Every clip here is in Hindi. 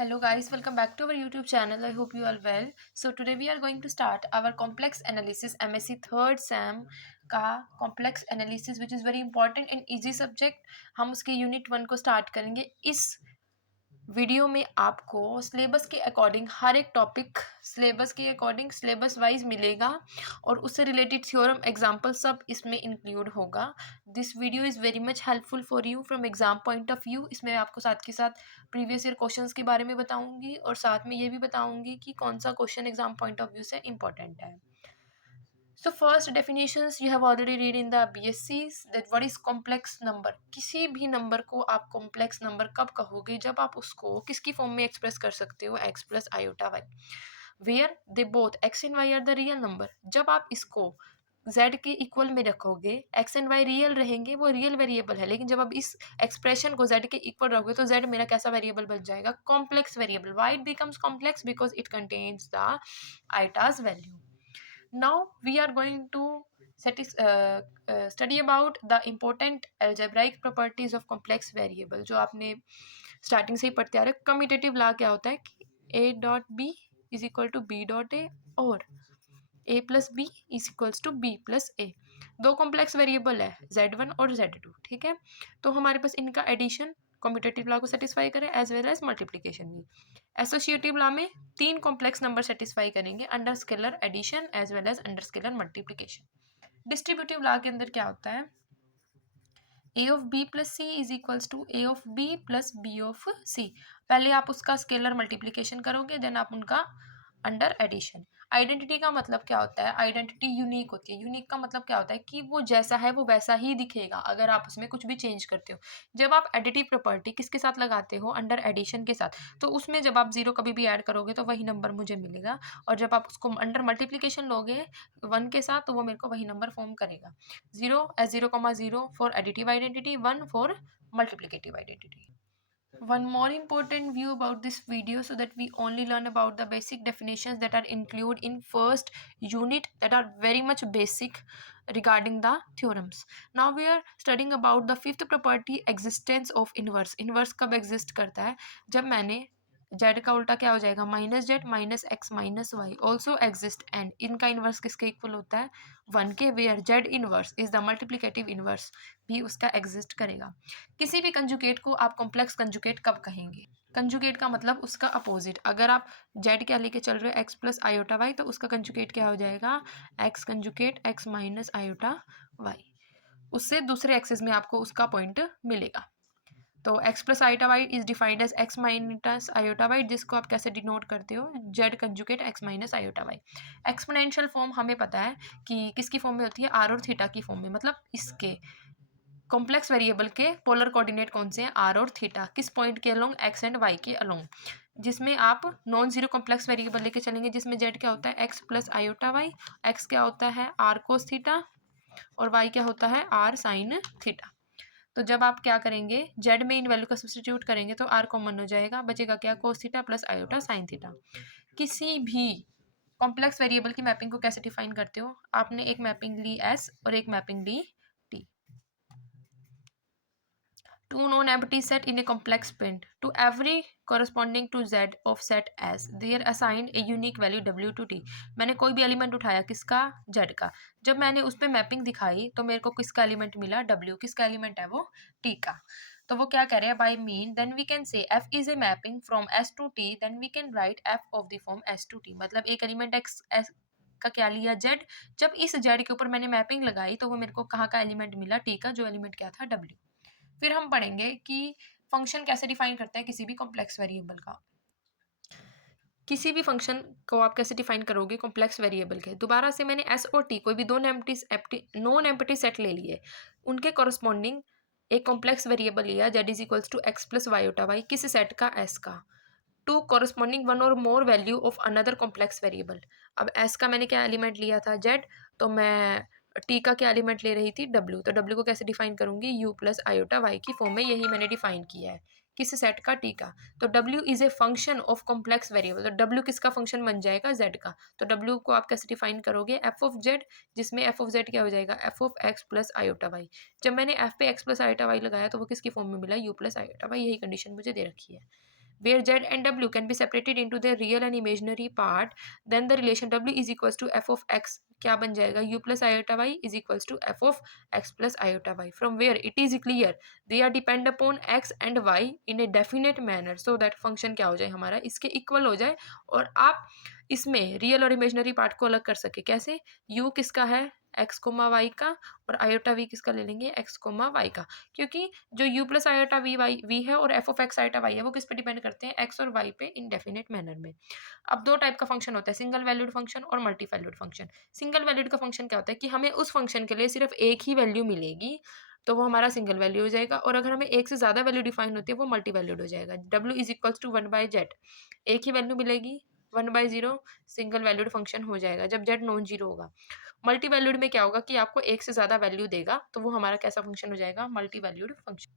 Hello guys, welcome back to our YouTube channel. I hope you all well. So today we are going to start our complex analysis MSc third sem का complex analysis which is very important and easy subject. हम उसके यूनिट 1 को स्टार्ट करेंगे। इस वीडियो में आपको सिलेबस के अकॉर्डिंग हर एक टॉपिक सिलेबस के अकॉर्डिंग सिलेबस वाइज मिलेगा और उससे रिलेटेड थ्योरम एग्जांपल सब इसमें इंक्लूड होगा। This video is very much helpful for you from exam point of view. इसमें आपको साथ के साथ प्रीवियस ईयर क्वेश्चंस के बारे में बताऊंगी और साथ में ये भी बताऊंगी कि कौन सा question exam point of view से इंपॉर्टेंट है। So first definitions you have already read in the BSCs that what is complex number। किसी भी नंबर को आप कॉम्प्लेक्स नंबर कब कहोगे? जब आप उसको किसकी फॉर्म में एक्सप्रेस कर सकते हो? x plus iota y where they both x and y are the real number. जब आप इसको z के इक्वल में रखोगे, x एंड y रियल रहेंगे, वो रियल वेरिएबल है, लेकिन जब आप इस एक्सप्रेशन को z के इक्वल रखोगे तो z मेरा कैसा वेरिएबल बन जाएगा? Complex variable. Why it becomes complex? Because it contains the iota's value. Now we are going to study about the important algebraic properties of complex variable जो आपने स्टार्टिंग से ही पढ़ते आ रहे। कम्यूटेटिव लॉ क्या होता है कि a dot B is equal to B dot A और a plus B is equals to B plus A. दो कॉम्प्लेक्स वेरिएबल है z1 और z2, ठीक है। तो हमारे पास इनका एडिशन कम्यूटेटिव लॉ को सेटिस्फाई करे एज वेल एज मल्टीप्लीकेशन भी। एसोसिएटिव लॉ में तीन कॉम्प्लेक्स नंबर सेटिस्फाई करेंगे, under scalar addition as well as under scalar multiplication. Distributive law के अंदर क्या होता है? A of B plus C is equals to A of B plus B of C. पहले आप उसका स्केलर मल्टीप्लीकेशन करोगे, देन आप उनका अंडर एडिशन। आइडेंटिटी का मतलब क्या होता है? आइडेंटिटी यूनिक होती है। यूनिक का मतलब क्या होता है कि वो जैसा है वो वैसा ही दिखेगा अगर आप उसमें कुछ भी चेंज करते हो। जब आप एडिटिव प्रॉपर्टी किसके साथ लगाते हो? अंडर एडिशन के साथ। तो उसमें जब आप जीरो कभी भी ऐड करोगे तो वही नंबर मुझे मिलेगा, और जब आप उसको अंडर मल्टीप्लीकेशन लोगे 1 के साथ तो वो मेरे को वही नंबर फॉर्म करेगा। 0 as 0 comma 0 for additive identity, 1 for multiplicative identity. One more important view about this video so that we only learn about the basic definitions that are included in first unit that are very much basic regarding the theorems. Now we are studying about the fifth property, existence of inverse। inverse कब exist करता है? जब मैंने z का उल्टा क्या हो जाएगा? Minus z minus x minus y also exist, and इनका इन्वर्स किसके इक्वल होता है? 1 के, where z inverse is the multiplicative inverse भी उसका एग्जिस्ट करेगा। किसी भी कंजुगेट को आप कॉम्प्लेक्स कंजुगेट कब कहेंगे? कंजुगेट का मतलब उसका अपोजिट। अगर आप जेड क्या लेके चल रहे हो? एक्स प्लस आयोटा वाई, तो उसका कंजुगेट क्या हो जाएगा? X conjugate x minus iota y. उससे दूसरे एक्सिस में आपको उसका पॉइंट मिलेगा। तो x plus iota y is defined as x minus iota y, जिसको आप कैसे डिनोट करते हो? z conjugate x minus iota y. Exponential form हमें पता है कि किसकी फॉर्म में होती है? r और थीटा की फॉर्म में। मतलब इसके कॉम्प्लेक्स वेरिएबल के पोलर कोऑर्डिनेट कौन से हैं? r और थीटा। किस पॉइंट के अलोंग? x एंड y के अलोंग। जिसमें आप नॉन जीरो कॉम्प्लेक्स वेरिएबल लेके चलेंगे, जिसमें z क्या होता है? x plus iota y, x क्या होता है? r कोस थीटा, और y क्या होता है? r sine theta. तो जब आप क्या करेंगे? z में इन वैल्यू का सब्स्टिट्यूट करेंगे तो r कॉमन हो जाएगा, बचेगा क्या? Cos theta plus iota sine theta. किसी भी कॉम्प्लेक्स वेरिएबल की मैपिंग को कैसे डिफाइन करते हो? आपने एक मैपिंग ली s और एक mapping Lee t। Two non-empty set in a complex print. To every corresponding to z of set S, they are assigned a unique value w to t। मैंने कोई भी एलिमेंट उठाया, किसका? z का। जब मैंने उस पर मैपिंग दिखाई तो मेरे को किसका एलिमेंट मिला? w। किसका एलिमेंट है वो? t का। तो वो क्या कह रहे हैं? By mean then we can say f is a mapping from s to t, then we can write f of the form s to t। मतलब एक एलिमेंट x s का क्या लिया? z। जब इस z के ऊपर मैंने मैपिंग लगाई तो वो मेरे को कहाँ का एलिमेंट मिला? t का, जो एलिमेंट क्या था? w। फिर हम पढ़ेंगे कि फंक्शन कैसे डिफाइन करते हैं किसी भी कॉम्प्लेक्स वेरिएबल का। किसी भी फंक्शन को आप कैसे डिफाइन करोगे? कॉम्प्लेक्स वेरिएबल के। दोबारा से मैंने एस और टी कोई भी दो नॉन एम्प्टी सेट ले लिए, उनके कॉरस्पॉन्डिंग एक कॉम्प्लेक्स वेरिएबल लिया z is equals to x plus iota y, किस सेट का? एस का। टू कॉरस्पॉन्डिंग वन और more value of another complex variable. अब एस का मैंने क्या एलिमेंट लिया था? जेड। तो मैं टी का क्या एलिमेंट ले रही थी? डब्ल्यू। तो डब्ल्यू को कैसे डिफाइन करूंगी? यू प्लस आयोटा वाई की फॉर्म में, यही मैंने डिफाइन किया है। किस सेट का? टी का। तो W is a function of complex variable, तो डब्ल्यू किसका फंक्शन बन जाएगा? जेड का। तो डब्ल्यू को आप कैसे डिफाइन करोगे? एफ ऑफ जेड, जिसमें एफ ऑफ जेड क्या हो जाएगा? F of x plus iota y. जब मैंने एफ पे एक्स प्लस आयोटा वाई लगाया तो वो किसकी फॉर्म में मिला? U plus iota y. यही कंडीशन मुझे दे रखी है। where z and w can be separated into their real and imaginary part, then the relation w is equals to f of x क्या बन जाएगा, u plus iota y is equals to f of x plus iota y, from where it is clear they are depend upon x and y in a definite manner, so that function क्या हो जाए हमारा इसके इक्वल हो जाए, और आप इसमें रियल और इमेजिनरी पार्ट को अलग कर सके। कैसे, u किसका है, एक्स कोमा वाई का, और आयोटा वी किसका ले लेंगे, एक्स कोमा वाई का, क्योंकि जो u plus iota v y v है और f of x iota y है वो किस पे डिपेंड करते हैं, एक्स और वाई पे इनडेफिनेट मैनर में। अब दो टाइप का फंक्शन होता है, सिंगल वैल्यूड फंक्शन और multi valued function. Single valued का फंक्शन क्या होता है कि हमें उस फंक्शन के लिए सिर्फ एक ही वैल्यू मिलेगी, तो वो हमारा सिंगल वैल्यू हो जाएगा, और अगर हमें एक से ज़्यादा वैल्यू डिफाइन होती है वो मल्टी वैल्यूड हो जाएगा। w is equals to 1/z, एक ही वैल्यू मिलेगी, 1/0 सिंगल वैल्यूड फंक्शन हो जाएगा जब z नॉन जीरो होगा। मल्टी वैल्यूड में क्या होगा कि आपको एक से ज़्यादा वैल्यू देगा, तो वो हमारा कैसा फंक्शन हो जाएगा, मल्टी वैल्यूड फंक्शन।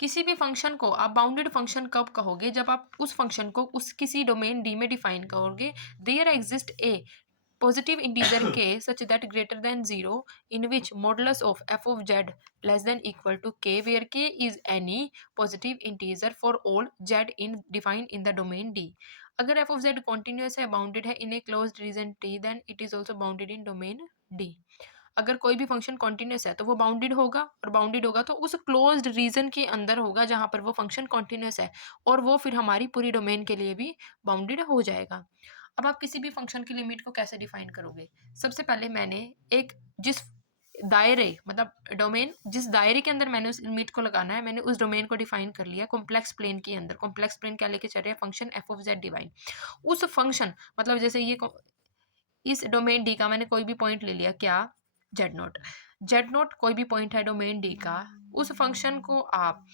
किसी भी फंक्शन को आप बाउंडेड फंक्शन कब कहोगे, जब आप उस फंक्शन को उस किसी डोमेन डी में डिफाइन करोगे, there exist a positive integer k such that greater than 0 in which modulus of f of z less than equal to k, where k is any positive integer for all z in defined in the domain D. अगर f of z continuous है, बाउंडेड है in a closed region T, then it is also bounded in domain D. अगर कोई भी फंक्शन कॉन्टिन्यूस है तो वो बाउंडेड होगा, और बाउंडेड होगा तो उस क्लोज्ड रीजन के अंदर होगा जहां पर वो फंक्शन कॉन्टिन्यूस है, और वो फिर हमारी पूरी डोमेन के लिए भी बाउंडेड हो जाएगा। अब आप किसी भी फंक्शन की लिमिट को कैसे डिफाइन करोगे, सबसे पहले मैंने एक जिस दायरे मतलब डोमेन जिस दायरे के अंदर मैंने उस लिमिट को लगाना है, मैंने उस डोमेन को डिफाइन कर लिया कॉम्प्लेक्स प्लेन के अंदर। कॉम्प्लेक्स प्लेन क्या लेके चल रहे हैं, function F of Z divine. उस फंक्शन मतलब जैसे ये इस डोमेन डी का मैंने कोई भी पॉइंट ले लिया, क्या, जेड नोट कोई भी पॉइंट है डोमेन डी का, उस फंक्शन को आप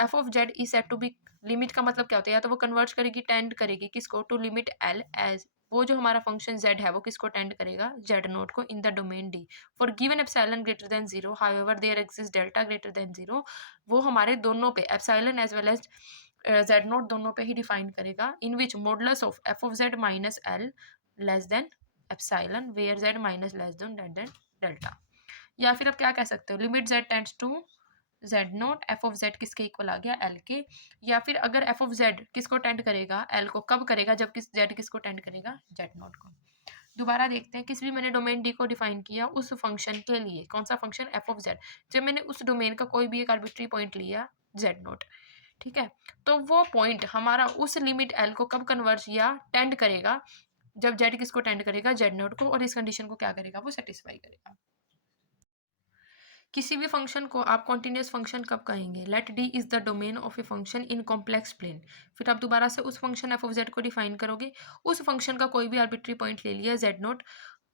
f of z is set to be, limit का मतलब क्या होता है, या तो वो कन्वर्ट करेगी, टेंड करेगी किसको, टू लिमिट एल एज, वो जो हमारा फंक्शन z है वो किसको टेंड करेगा, जेड नोट को, in the domain D for given epsilon greater than 0, however there exist delta greater than 0, वो हमारे दोनों पे epsilon as well as z note दोनों पे ही डिफाइन करेगा, in which modulus of F of Z minus l less than epsilon where Z minus less than delta. या फिर आप क्या कह सकते हो, limit z tends to Z naught, f of Z किसके इक्वल आ गया, एल के। या फिर अगर एफ ऑफ जेड किसको टेंड करेगा, एल को, कब करेगा, जब किस जेड किसको टेंड करेगा, जेड नोट को। दोबारा देखते हैं, किस भी मैंने डोमेन डी को डिफाइन किया उस फंक्शन के लिए, कौन सा फंक्शन, एफ ऑफ जेड, जब मैंने उस डोमेन का कोई भी एक आर्बिट्री पॉइंट लिया जेड नोट, ठीक है, तो वो पॉइंट हमारा उस लिमिट एल को कब कन्वर्ज या टेंड करेगा, जब जेड किसको टेंड करेगा, जेड नोट को, और इस कंडीशन को क्या करेगा, वो सेटिस्फाई करेगा। किसी भी फंक्शन को आप कॉन्टिन्यूस फंक्शन कब कहेंगे, let D is the domain of a function in complex plane. फिर आप दोबारा से उस फंक्शन एफ ऑफ जेड को डिफाइन करोगे, उस फंक्शन का कोई भी आर्बिट्री पॉइंट ले लिया जेड नोट,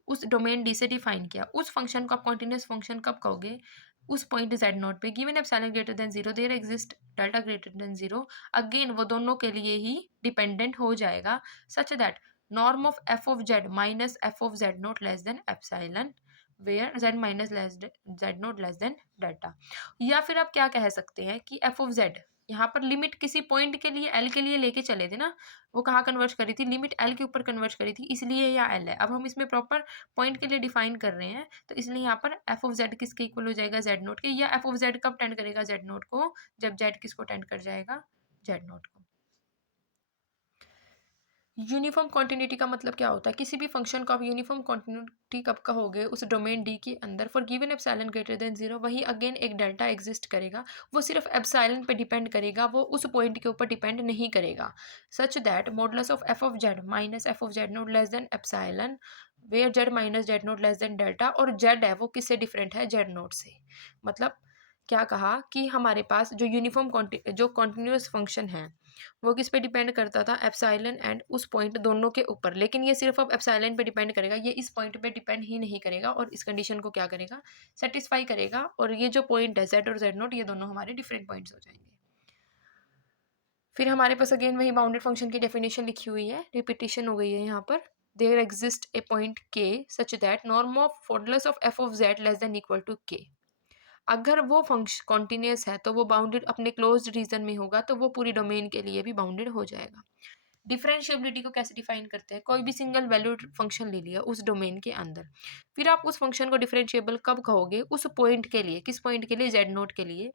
उस डोमेन डी से डिफाइन किया, उस फंक्शन को आप कॉन्टिन्यूस फंक्शन कब कहोगे, उस पॉइंट जेड नोट पे given epsilon greater than 0, there exist delta greater than 0, again वो दोनों के लिए ही डिपेंडेंट हो जाएगा, such that norm of F of Z minus F of Z nought less than epsilon where z minus Z nought less than delta. या फिर आप क्या कह सकते हैं कि एफ ऑफ जेड, यहाँ पर लिमिट किसी पॉइंट के लिए एल के लिए लेके चले थे ना, वो कहाँ कन्वर्ट करी थी, लिमिट एल के ऊपर कन्वर्ट करी थी, इसलिए यहाँ एल है। अब हम इसमें प्रॉपर पॉइंट के लिए डिफाइन कर रहे हैं, तो इसलिए यहाँ पर एफ ऑफ जेड किसके इक्वल हो जाएगा, जेड नोट के, या एफ ऑफ जेड कब टेंड करेगा जेड नोट को, जब जेड किसको टेंड कर जाएगा, जेड नोट को। यूनिफॉर्म कॉन्टिन्यूटी का मतलब क्या होता है, किसी भी फंक्शन को आप यूनिफॉर्म कॉन्टिन्यूटी कब कहोगे, उस डोमेन डी के अंदर for given epsilon greater than 0, वही अगेन एक डेल्टा एग्जिस्ट करेगा, वो सिर्फ एप्सिलॉन पे डिपेंड करेगा, वो उस पॉइंट के ऊपर डिपेंड नहीं करेगा, such that modulus of F of Z minus F of Z nought less than epsilon where Z minus Z nought less than delta, और जेड है वो किससे डिफरेंट है, जेड नोट से। मतलब क्या कहा कि हमारे पास जो यूनिफॉर्म जो कॉन्टिन्यूस फंक्शन है वो किस पे डिपेंड करता था, एप्सिलॉन एंड उस पॉइंट दोनों के ऊपर, लेकिन ये सिर्फ अब एप्सिलॉन पे डिपेंड करेगा, ये इस पॉइंट पे डिपेंड ही नहीं करेगा, और इस कंडीशन को क्या करेगा, सेटिस्फाई करेगा, और ये जो पॉइंट है जेड और जेड नोट ये दोनों हमारे डिफरेंट पॉइंट्स हो जाएंगे। फिर हमारे पास अगेन वही बाउंडेड फंक्शन की डेफिनेशन लिखी हुई है, रिपीटिशन हो गई है यहाँ पर, there exist a point K such that norm of modulus of F of Z less than equal to K. अगर वो फंक्शन कॉन्टिन्यूस है तो वो बाउंडेड अपने क्लोज्ड रीजन में होगा, तो वो पूरी डोमेन के लिए भी बाउंडेड हो जाएगा। डिफरेंशिएबिलिटी को कैसे डिफाइन करते हैं, कोई भी सिंगल वैल्यूड फंक्शन ले लिया उस डोमेन के अंदर, फिर आप उस फंक्शन को डिफरेंशिएबल कब कहोगे, उस पॉइंट के लिए, किस पॉइंट के लिए, जेड नोट के लिए,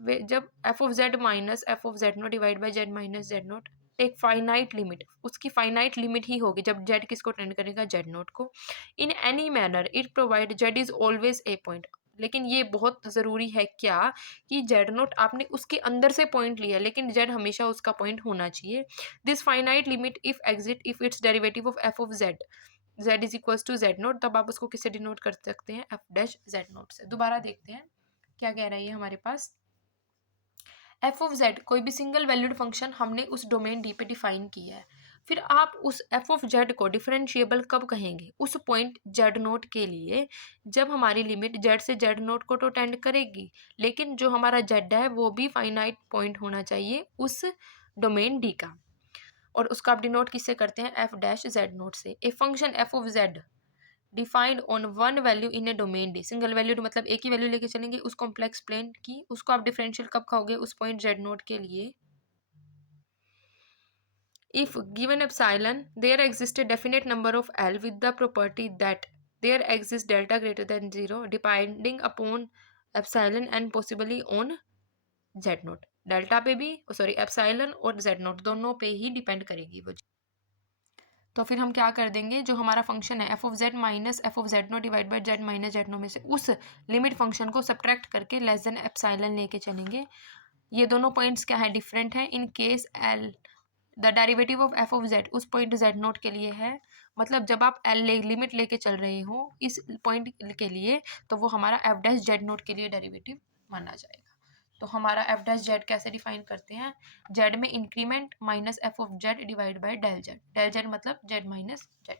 जब F of Z minus F of Z note divide by Z minus Z note एक फाइनाइट लिमिट, उसकी फाइनाइट लिमिट ही होगी जब जेड किसको टेंड करेगा, जेड नोट को। In any manner it provide Z is always a point. लेकिन ये बहुत ज़रूरी है क्या, कि जेड नोट आपने उसके अंदर से पॉइंट लिया, लेकिन जेड हमेशा उसका पॉइंट होना चाहिए। This finite limit if exit if it's derivative of F of Z Z is equals to Z nought, तब आप उसको किससे डिनोट कर सकते हैं, एफ डैश जेड नोट से। दोबारा देखते हैं क्या कह रहा है ये हमारे पास। एफ ऑफ जेड कोई भी सिंगल वैल्यूड फंक्शन हमने उस डोमेन डी पे डिफाइन किया है, फिर आप उस एफ ऑफ जेड को डिफरेंशिएबल कब कहेंगे, उस पॉइंट जेड नोट के लिए जब हमारी लिमिट जेड से जेड नोट को तो टेंड करेगी, लेकिन जो हमारा जेड है वो भी फाइनाइट पॉइंट होना चाहिए उस डोमेन डी का। और उसका आप डिनोट किससे करते हैं, एफ डैश जेड नोट से। A function F of Z defined on one value in A domain D, single value मतलब एक ही वैल्यू लेके चलेंगे उस कॉम्प्लेक्स प्लेन की, उसको आप डिफरेंशियल कब खाओगे, उस पॉइंट जेड नोट के लिए। If given epsilon there exist a definite number of L with the property that there exist delta greater than zero depending upon epsilon and possibly on Z nought. Delta पे भी सॉरी एप्सिलॉन और जेड नोट दोनों पे ही डिपेंड करेगी वो। तो फिर हम क्या कर देंगे, जो हमारा फंक्शन है F of Z minus F of Z nought divide by Z minus Z nought में से उस लिमिट फंक्शन को सब्ट्रैक्ट करके लेस देन एप्सिलॉन लेके चलेंगे। ये दोनों पॉइंट्स क्या है, डिफरेंट है। In case L the derivative of F of Z उस पॉइंट जेड नोट के लिए है, मतलब जब आप एल लिमिट लेके चल रहे हो इस पॉइंट के लिए, तो वो हमारा एफ डैश जेड नोट के लिए डेरिवेटिव माना जाएगा। तो हमारा एफ डैश जेड कैसे डिफाइन करते हैं, जेड में increment minus F of Z divide by del Z मतलब जेड माइनस जेड।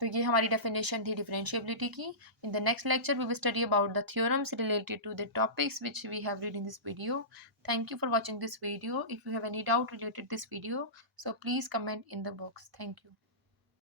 तो ये हमारी डेफिनेशन थी डिफरेंशिएबिलिटी की। In the next lecture we will study about the theorems related to the topics which we have read in this video. Thank you for watching this video. If you have any doubt related to this video, so please comment in the box. Thank you.